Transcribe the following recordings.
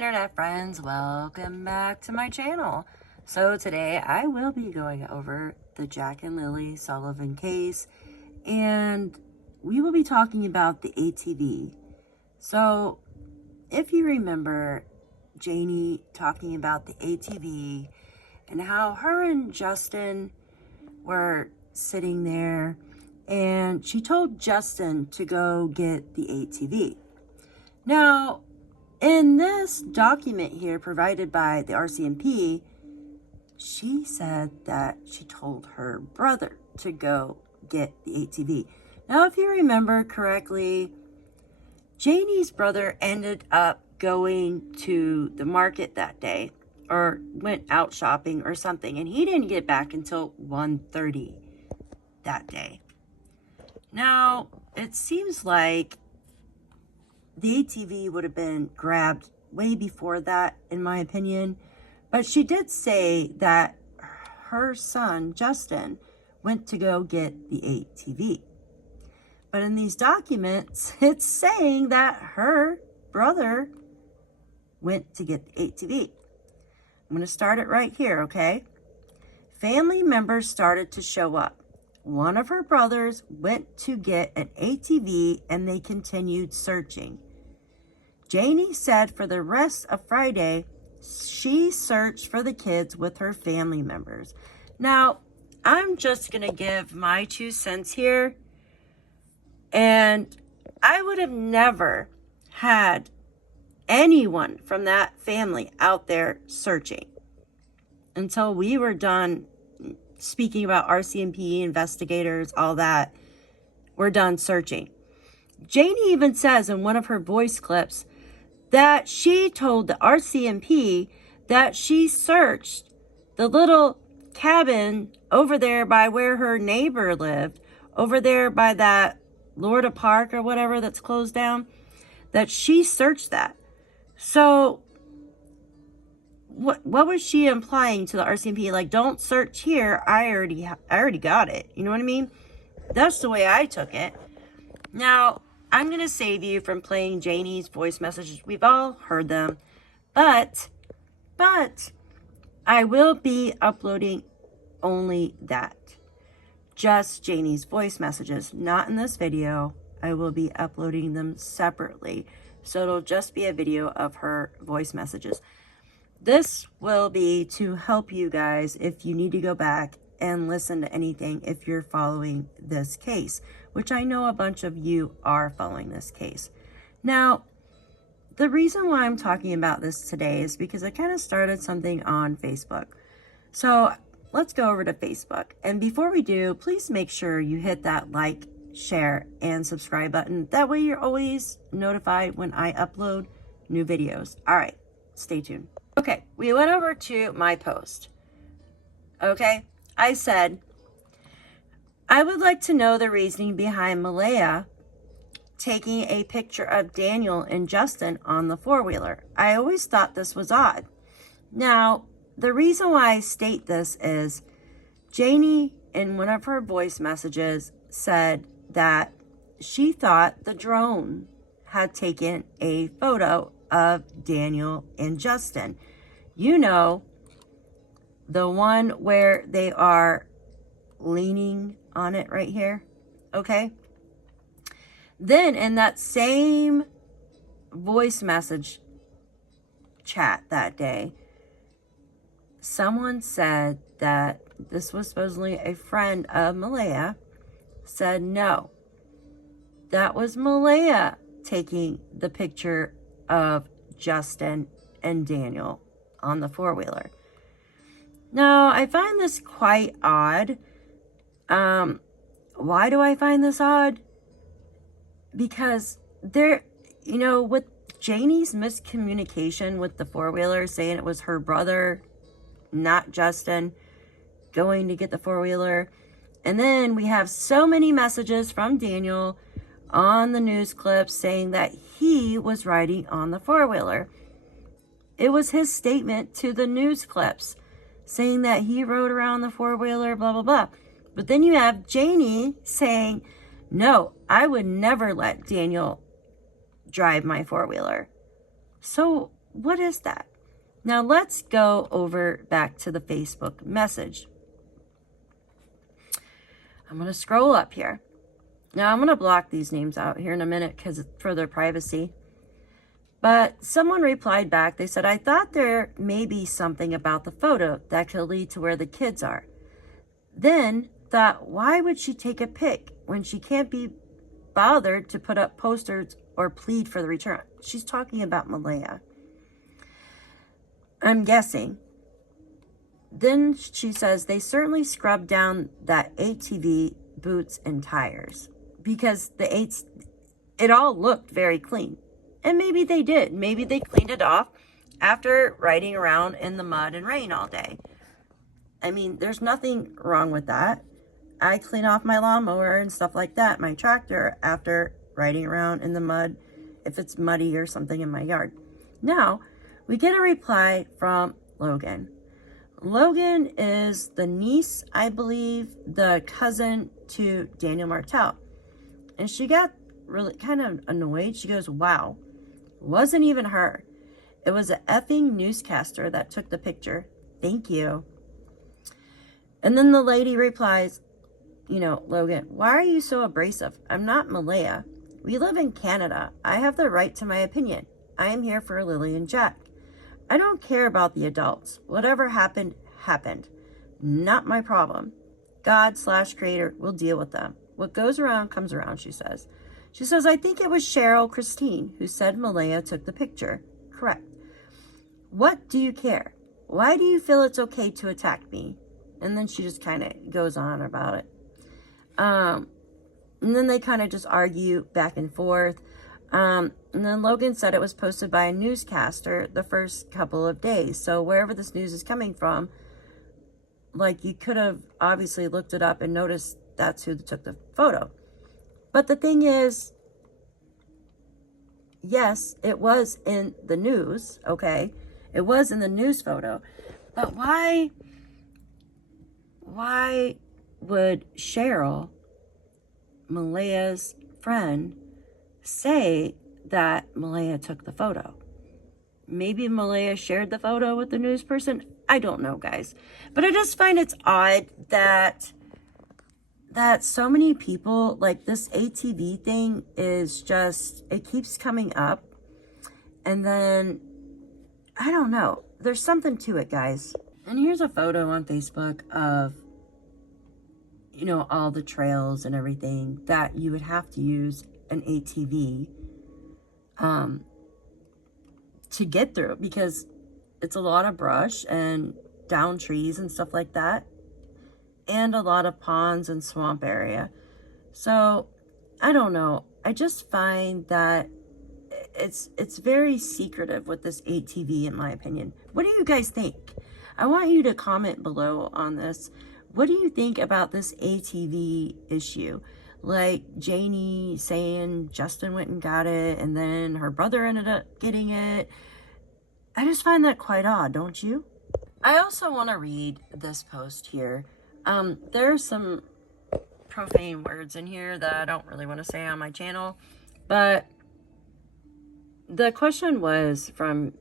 internet friends, welcome back to my channel. So today I will be going over the Jack and Lilly Sullivan case, and we will be talking about the ATV. So if you remember Janie talking about the ATV and how her and Justin were sitting there, and she told Justin to go get the ATV. Now, in this document here provided by the RCMP, she said that she told her brother to go get the ATV. Now, if you remember correctly, Janie's brother ended up going to the market that day, or went out shopping or something, and he didn't get back until 1:30 that day. Now, it seems like the ATV would have been grabbed way before that, in my opinion. But she did say that her son, Justin, went to go get the ATV. But in these documents, it's saying that her brother went to get the ATV. I'm going to start it right here, okay? Family members started to show up. One of her brothers went to get an ATV and they continued searching. Janie said for the rest of Friday, she searched for the kids with her family members. Now, I'm just going to give my 2 cents here. And I would have never had anyone from that family out there searching until we were done speaking about RCMP, investigators, all that. We're done searching. Janie even says in one of her voice clips that she told the RCMP that she searched the little cabin over there by where her neighbor lived, over there by that Lorda Park or whatever that's closed down, that she searched that. So what was she implying to the RCMP? Like, don't search here. I already got it. You know what I mean? That's the way I took it. Now, I'm going to save you from playing Janie's voice messages. We've all heard them. But I will be uploading only that. Just Janie's voice messages. Not in this video. I will be uploading them separately. So it'll just be a video of her voice messages. This will be to help you guys if you need to go back and listen to anything if you're following this case, which I know a bunch of you are following this case. Now, the reason why I'm talking about this today is because I kind of started something on Facebook. So let's go over to Facebook. And before we do, please make sure you hit that like, share, and subscribe button. That way you're always notified when I upload new videos. All right, stay tuned. Okay, we went over to my post. Okay, I said, I would like to know the reasoning behind Malaya taking a picture of Daniel and Justin on the four-wheeler. I always thought this was odd. Now, the reason why I state this is Janie, in one of her voice messages, said that she thought the drone had taken a photo of Daniel and Justin. You know, the one where they are leaning on it right here, okay? Then in that same voice message chat that day, someone said that this was supposedly a friend of Malaya, said no, that was Malaya taking the picture of Justin and Daniel on the four-wheeler. Now, I find this quite odd. Why do I find this odd? Because there, you know, with Janie's miscommunication with the four-wheeler, saying it was her brother, not Justin, going to get the four-wheeler. And then we have so many messages from Daniel on the news clips saying that he was riding on the four-wheeler. It was his statement to the news clips saying that he rode around the four-wheeler, blah, blah, blah. But then you have Janie saying, no, I would never let Daniel drive my four-wheeler. So what is that? Now let's go over back to the Facebook message. I'm going to scroll up here. Now I'm going to block these names out here in a minute because for their privacy. But someone replied back. They said, I thought there may be something about the photo that could lead to where the kids are. Then thought, why would she take a pic when she can't be bothered to put up posters or plead for the return? She's talking about Malaya, I'm guessing. Then she says they certainly scrubbed down that ATV, boots, and tires because it all looked very clean. And maybe they did. Maybe they cleaned it off after riding around in the mud and rain all day. I mean, there's nothing wrong with that. I clean off my lawnmower and stuff like that, my tractor, after riding around in the mud if it's muddy or something in my yard. Now, we get a reply from Logan. Logan is the niece, I believe, the cousin to Daniel Martel. And she got really kind of annoyed. She goes, wow, wasn't even her. It was an effing newscaster that took the picture. Thank you. And then the lady replies, Logan, why are you so abrasive? I'm not Malaya. We live in Canada. I have the right to my opinion. I am here for Lilly and Jack. I don't care about the adults. Whatever happened, happened. Not my problem. God/creator will deal with them. What goes around comes around, she says. She says, I think it was Cheryl Christine who said Malaya took the picture. Correct. What do you care? Why do you feel it's okay to attack me? And then she just kind of goes on about it. And then they kind of just argue back and forth. And then Logan said it was posted by a newscaster the first couple of days. So wherever this news is coming from, like, you could have obviously looked it up and noticed that's who took the photo. But the thing is, yes, it was in the news, okay? It was in the news photo. But why would Cheryl, Malaya's friend, say that Malaya took the photo? Maybe Malaya shared the photo with the news person. I don't know, guys. But I just find it's odd that so many people, like, this ATV thing is just, it keeps coming up. And then, I don't know. There's something to it, guys. And here's a photo on Facebook of, all the trails and everything that you would have to use an ATV to get through, because it's a lot of brush and down trees and stuff like that, and a lot of ponds and swamp area. So I don't know, I just find that it's very secretive with this ATV, in my opinion. What do you guys think? I want you to comment below on this. What do you think about this ATV issue? Like Janie saying Justin went and got it, and then her brother ended up getting it. I just find that quite odd, don't you? I also want to read this post here. There's some profane words in here that I don't really want to say on my channel, but the question was from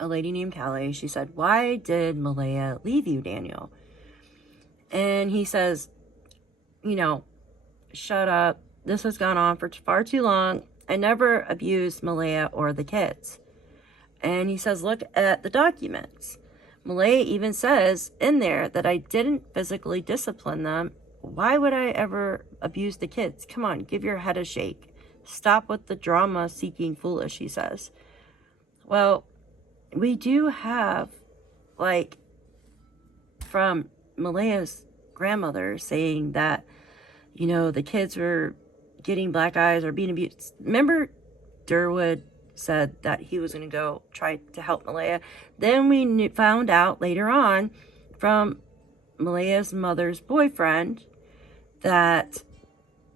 a lady named Callie. She said, why did Malaya leave you, Daniel? And he says, shut up. This has gone on for far too long. I never abused Malaya or the kids. And he says, look at the documents. Malaya even says in there that I didn't physically discipline them. Why would I ever abuse the kids? Come on, give your head a shake. Stop with the drama seeking foolish, he says. Well, we do have, like, from Malaya's grandmother saying that, the kids were getting black eyes or being abused. Remember, Durwood said that he was going to go try to help Malaya. Then we found out later on from Malaya's mother's boyfriend that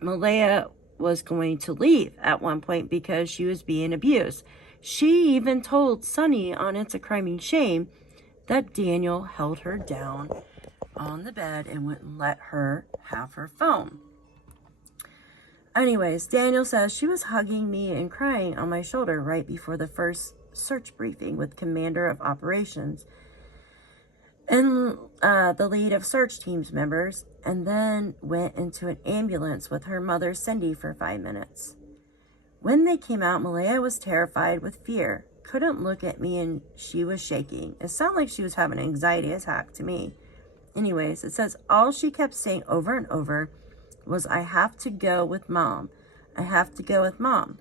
Malaya was going to leave at one point because she was being abused. She even told Sonny on It's a Crime and Shame that Daniel held her down on the bed and wouldn't let her have her phone. Anyways, Daniel says she was hugging me and crying on my shoulder right before the first search briefing with commander of operations and the lead of search teams members, and then went into an ambulance with her mother Cindy for 5 minutes. When they came out, Malaya was terrified with fear, couldn't look at me, and she was shaking. It sounded like she was having an anxiety attack to me. Anyways, it says all she kept saying over and over was, I have to go with mom. I have to go with mom.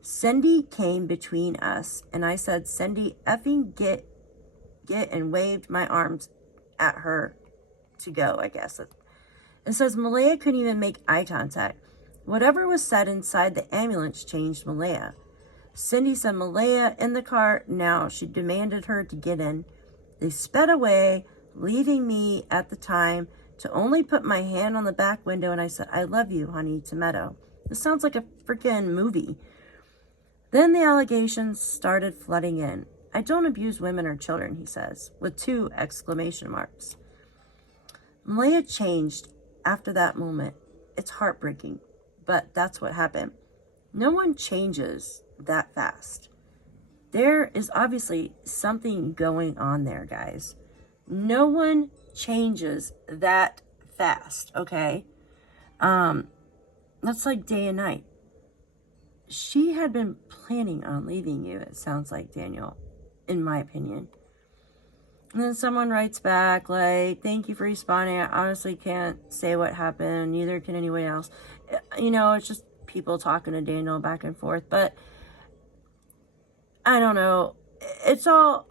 Cindy came between us, and I said, Cindy, effing get, and waved my arms at her to go, I guess. It says Malaya couldn't even make eye contact. Whatever was said inside the ambulance changed Malaya. Cindy said, Malaya in the car now. She demanded her to get in. They sped away, leaving me at the time to only put my hand on the back window, and I said, I love you, honey, to Meadow. This sounds like a freaking movie. Then the allegations started flooding in. I don't abuse women or children, he says, with 2 exclamation marks. Malaya changed after that moment. It's heartbreaking, but that's what happened. No one changes that fast. There is obviously something going on there, guys. No one changes that fast, okay? That's like day and night. She had been planning on leaving you, it sounds like, Daniel, in my opinion. And then someone writes back, like, thank you for responding. I honestly can't say what happened. Neither can anyone else. You know, it's just people talking to Daniel back and forth. But I don't know. It's all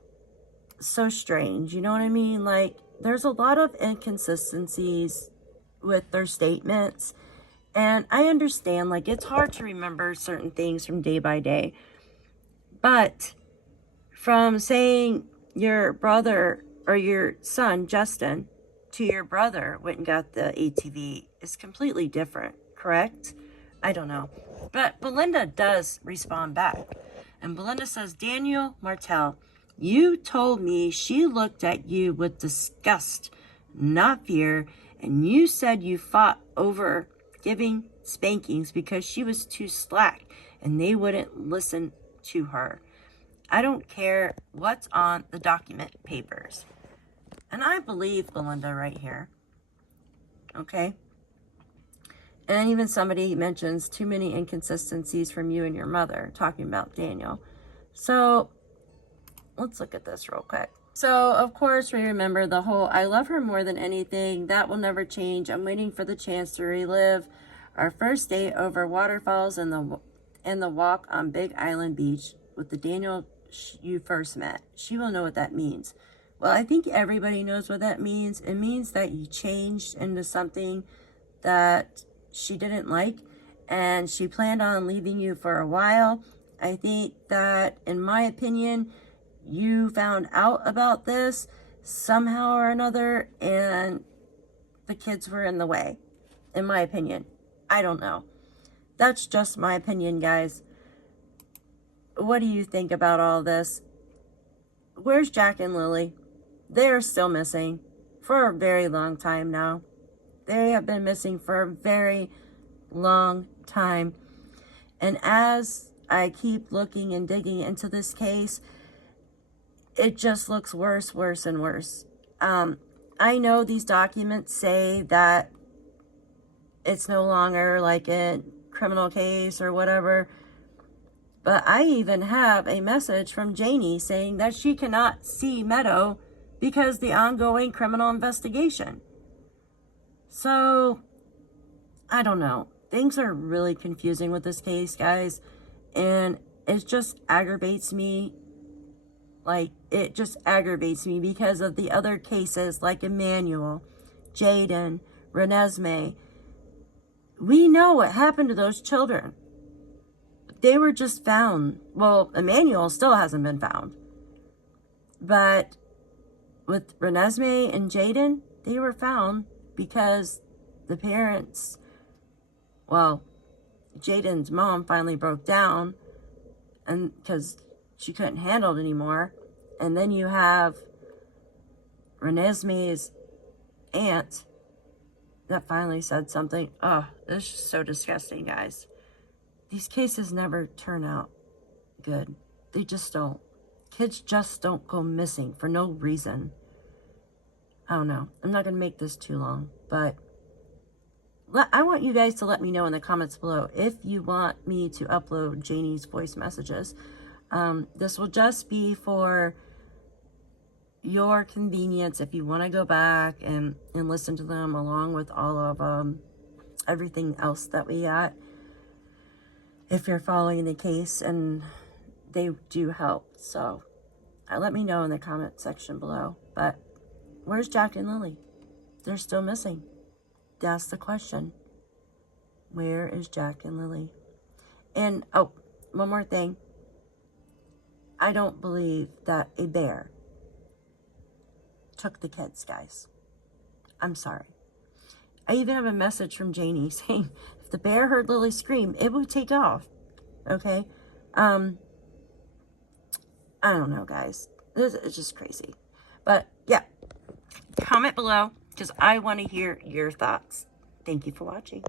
so strange. You know what I mean? Like, there's a lot of inconsistencies with their statements. And I understand, like, it's hard to remember certain things from day by day. But from saying your brother or your son, Justin, to your brother went and got the ATV is completely different, correct? I don't know. But Belinda does respond back. And Belinda says, Daniel Martell, you told me she looked at you with disgust, not fear, and you said you fought over giving spankings because she was too slack and they wouldn't listen to her. I don't care what's on the document papers. And I believe Belinda right here. Okay? And even somebody mentions too many inconsistencies from you and your mother, talking about Daniel. So let's look at this real quick. So, of course, we remember the whole, I love her more than anything. That will never change. I'm waiting for the chance to relive our first date over waterfalls and the walk on Big Island Beach with the Daniel you first met. She will know what that means. Well, I think everybody knows what that means. It means that you changed into something that she didn't like, and she planned on leaving you for a while. I think that, in my opinion, you found out about this somehow or another, and the kids were in the way, in my opinion. I don't know. That's just my opinion, guys. What do you think about all this? Where's Jack and Lilly? They're still missing for a very long time now. They have been missing for a very long time. And as I keep looking and digging into this case, it just looks worse, worse, and worse. I know these documents say that it's no longer like a criminal case or whatever, but I even have a message from Janie saying that she cannot see Meadow because the ongoing criminal investigation. So, I don't know. Things are really confusing with this case, guys, and it just aggravates me. Like, it just aggravates me because of the other cases like Emmanuel, Jaden, Renesmee. We know what happened to those children. They were just found. Well, Emmanuel still hasn't been found. But with Renesmee and Jaden, they were found because the parents, well, Jaden's mom finally broke down and because she couldn't handle it anymore. And then you have Renesmee's aunt that finally said something. Oh, this is so disgusting, guys. These cases never turn out good. They just don't. Kids just don't go missing for no reason. I don't know. I'm not going to make this too long, but I want you guys to let me know in the comments below if you want me to upload Janie's voice messages. This will just be for your convenience if you want to go back and listen to them along with all of everything else that we got. If you're following the case, and they do help. So let me know in the comment section below. But where's Jack and Lilly? They're still missing. That's the question. Where is Jack and Lilly? And, oh, one more thing. I don't believe that a bear took the kids, guys. I'm sorry. I even have a message from Janie saying if the bear heard Lilly scream, it would take off. Okay? I don't know, guys. It's just crazy. But, yeah. Comment below, because I want to hear your thoughts. Thank you for watching.